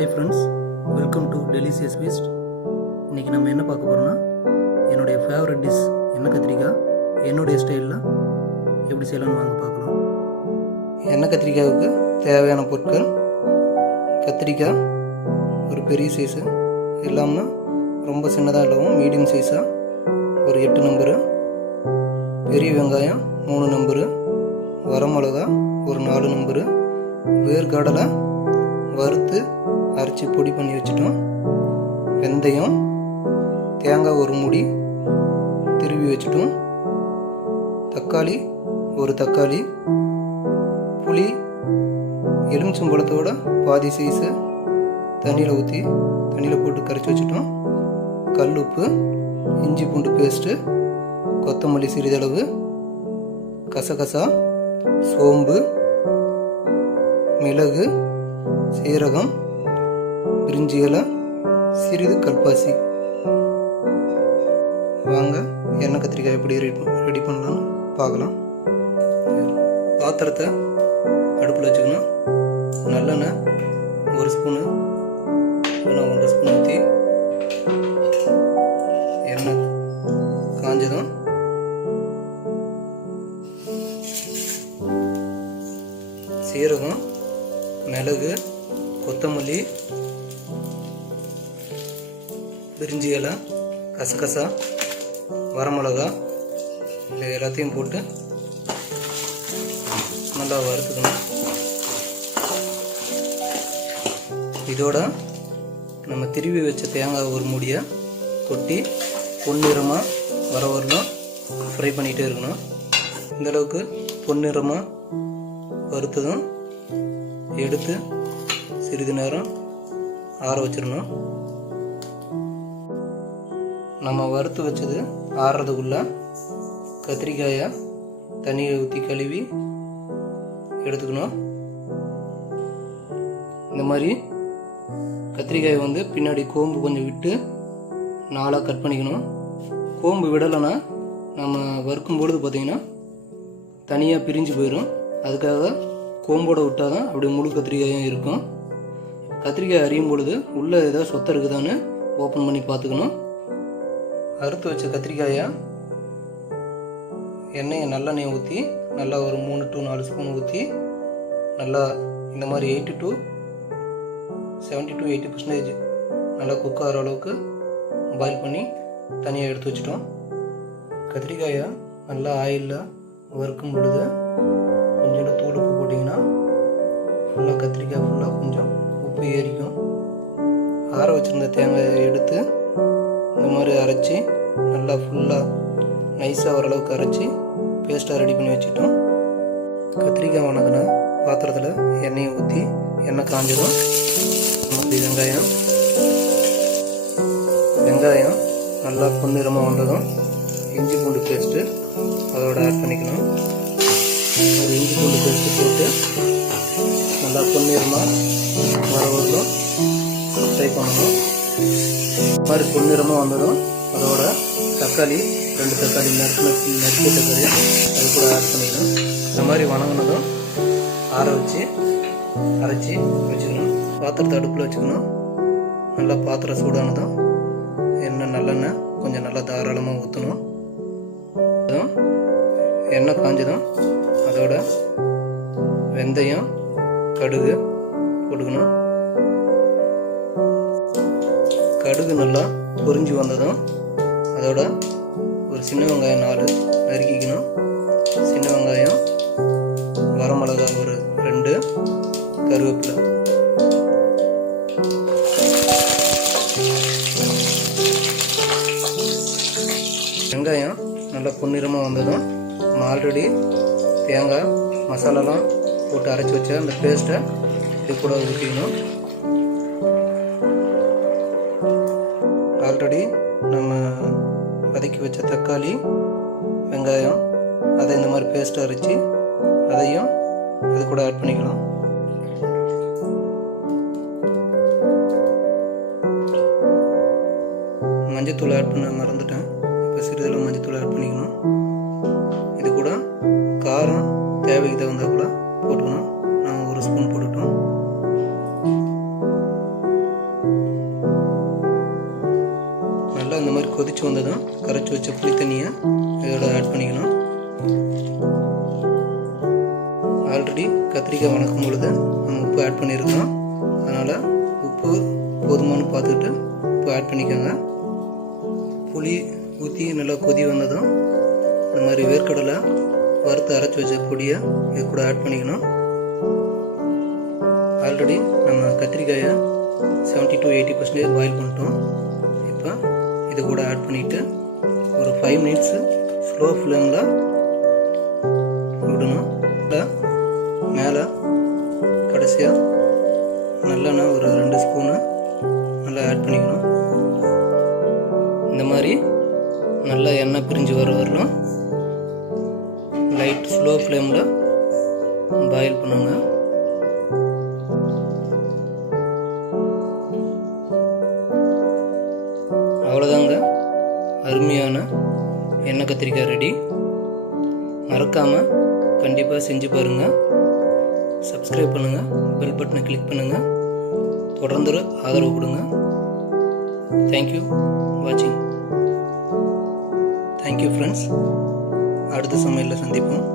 Hi friends, welcome to delicious feast. இன்றைக்கி நம்ம என்ன பார்க்க போகிறோம்னா, என்னுடைய ஃபேவரட் டிஷ் எண்ணெய் கத்திரிக்காய் என்னுடைய ஸ்டைலில் எப்படி செய்யலாம்னு வாங்க பார்க்கலாம். எண்ணெய் கத்திரிக்காய்க்கு தேவையான பொருட்கள்: கத்திரிக்காய் ஒரு பெரிய சைஸு, இல்லாமல் ரொம்ப சின்னதாக இல்லாமல் மீடியம் சைஸாக ஒரு 8 நம்பரு, பெரிய வெங்காயம் 3 நம்பரு, வரமிளகா ஒரு 4 நம்பரு, வேர்க்கடலை வறுத்து அரைச்சி பொடி பண்ணி வச்சுட்டோம், வெந்தயம், தேங்காய் ஒரு மூடி திருவி வச்சுட்டோம், தக்காளி ஒரு தக்காளி, புளி எலுமிச்சம்பழத்தோட பாதி சைஸு தண்ணியில் ஊற்றி தண்ணியில் போட்டு கரைச்சி வச்சுட்டோம், கல் உப்பு, இஞ்சி பூண்டு பேஸ்ட்டு, கொத்தமல்லி சிறிதளவு, கசகசா, சோம்பு, மிளகு, சீரகம், பிரிஞ்சி இலை, சிறிது கல்பாசி. வாங்க எண்ணெய் கத்திரிக்காய் எப்படி ரெடி பண்ணலான்னு பார்க்கலாம். பாத்திரத்தை அடுப்பில் வச்சுக்கணும். நல்லெண்ணெய் 1 ஸ்பூனு, 1 ஸ்பூன் ஊற்றி எண்ணெய் காஞ்சதும் சீரகம், மிளகு, கொத்தமல்லி, பிரிஞ்சி இலை, கசகசா, வரமிளகா இது எல்லாத்தையும் போட்டு நல்லா வறுத்துக்கணும். இதோட நம்ம திருவி வச்ச தேங்காய் ஒரு மூடியை கொட்டி பொன்னிறமாக வர வரலாம் ஃப்ரை பண்ணிகிட்டே இருக்கணும். இந்தளவுக்கு பொன்னிறமாக வறுத்ததும் எடுத்து சிறிது நேரம் ஆற வச்சிடணும். நம்ம வறுத்து வச்சது ஆறுறதுக்குள்ள கத்திரிக்காயை தண்ணியை ஊற்றி கழுவி எடுத்துக்கணும். இந்த மாதிரி கத்திரிக்காயை வந்து பின்னாடி கோம்பு கொஞ்சம் விட்டு 4ஆக கட் பண்ணிக்கணும். கோம்பு விடலைன்னா நம்ம வறுக்கும் பொழுது பார்த்திங்கன்னா தனியாக பிரிஞ்சு போயிடும். அதுக்காக கோம்போடு விட்டால் தான் அப்படி முழு கத்திரிக்காயும் இருக்கும். கத்திரிக்காய் அரியும் பொழுது உள்ளே ஏதாவது சொத்தை இருக்குதான்னு ஓப்பன் பண்ணி பார்த்துக்கணும். அறுத்து வச்ச கத்திரிக்காயை நல்லெண்ணெயை ஊற்றி நல்லா ஒரு 3 to 4 ஸ்பூன் ஊற்றி நல்லா இந்த மாதிரி 80 to 80% நல்லா குக் ஆகிற அளவுக்கு பாயில் பண்ணி தனியாக எடுத்து வச்சிட்டோம். கத்திரிக்காயை நல்லா ஆயிலில் வறுக்கும் பொழுது கொஞ்சோண்டு தூள் உப்பு போட்டிங்கன்னா ஃபுல்லாக கத்திரிக்காய் ஃபுல்லாக கொஞ்சம் உப்பு ஏறிக்கும். ஆற வச்சுருந்த தேங்காயை எடுத்து இந்த மாதிரி அரைச்சி நல்லா ஃபுல்லாக நைஸாக ஓரளவுக்கு அரைச்சி பேஸ்ட்டாக ரெடி பண்ணி வச்சுட்டோம். கத்திரிக்காய் வணக்கின பாத்திரத்தில் எண்ணெயை ஊற்றி எண்ணெய் காஞ்சதும் வெங்காயம் நல்லா பொன்னிறமாக வந்ததும் இஞ்சி பூண்டு பேஸ்ட்டு அதோட ஆட் பண்ணிக்கணும். ஒரு இஞ்சி பூண்டு பேஸ்ட்டு போட்டு நல்லா பொன்னிறமாக வர வரலும் ஃப்ரை பண்ணணும். மாதிரி பொன்னிறமாக வந்ததும் அதோட தக்காளி 2 தக்காளி நறுக்கிய தக்காளி அது கூட ஆட் பண்ணிக்கணும். இந்த மாதிரி வணங்கினதும் ஆற வச்சு அரைச்சி வச்சுக்கணும். பாத்திரத்தை அடுப்பில் வச்சுக்கணும். நல்லா பாத்திரம் சூடானதும் நல்லெண்ணெய் கொஞ்சம் நல்லா தாராளமாக ஊற்றணும். எண்ணெய் காஞ்சதும் அதோட வெந்தயம், கடுகு போட்டுக்கணும். கடுகு நல்லா பொரிஞ்சு வந்ததும் அதோட ஒரு சின்ன வெங்காயம் 4 நறுக்கிக்கணும். சின்ன வெங்காயம், வரமிளகா ஒரு 2, கருவேப்பிலை. வெங்காயம் நல்லா பொன்னிறமாக வந்ததும் நம்ம ஆல்ரெடி தேங்காய் மசாலாலாம் போட்டு அரைச்சி வச்ச அந்த பேஸ்ட்டை இது கூட ஊற்றிக்கணும். ஆல்ரெடி நம்ம வதக்கி வச்ச தக்காளி, வெங்காயம் அதை இந்த மாதிரி பேஸ்ட்டை அரைச்சி அதையும் இது கூட ஆட் பண்ணிக்கலாம். மஞ்சத்தூள் ஆட் பண்ண மறந்துட்டேன். இப்போ சிறிதளவு மஞ்சத்தூள் ஆட் பண்ணிக்கணும். இது கூட காரம் தேவைக்கு தகுந்தாப்புல போட்டுக்கணும். நான் 1 ஸ்பூன் போட்டுட்டோம். கொதிச்சு வந்ததும் கரைச்சி வச்ச புளி தண்ணியை இதோட ஆட் பண்ணிக்கணும். ஆல்ரெடி கத்திரிக்காய் வணக்கும் பொழுது நம்ம உப்பு ஆட் பண்ணியிருக்கோம். அதனால் உப்பு போதுமானு பார்த்துட்டு உப்பு ஆட் பண்ணிக்கோங்க. புளி ஊற்றி நல்லா கொதி வந்ததும் இந்த மாதிரி வேர்க்கடலை வறுத்து அரைச்சி வச்ச பொடியை இது கூட ஆட் பண்ணிக்கணும். ஆல்ரெடி நம்ம கத்திரிக்காயை 70 to 80% பாயில் பண்ணிட்டோம். இப்போ இது கூட ஆட் பண்ணிவிட்டு ஒரு 5 minutes ஸ்லோ ஃப்ளேமில் விடணும். மேலே கடைசியாக நல்லெண்ணெய் ஒரு 2 ஸ்பூனு நல்லா ஆட் பண்ணிக்கணும். இந்த மாதிரி நல்லா எண்ணெய் பிரிஞ்சு வர வரலாம் லைட் ஸ்லோ ஃப்ளேமில் பாயில் பண்ணுங்க. அவ்வளோதாங்க, அருமையான எண்ணெய் கத்திரிக்காய் ரெடி. மறக்காமல் கண்டிப்பாக செஞ்சு பாருங்கள். சப்ஸ்கிரைப் பண்ணுங்கள், பெல் பட்டனை கிளிக் பண்ணுங்கள், தொடர்ந்து ஆதரவு கொடுங்க. தேங்க்யூ வாட்சிங். Thank you friends. அடுத்த சமையலில் சந்திப்போம்.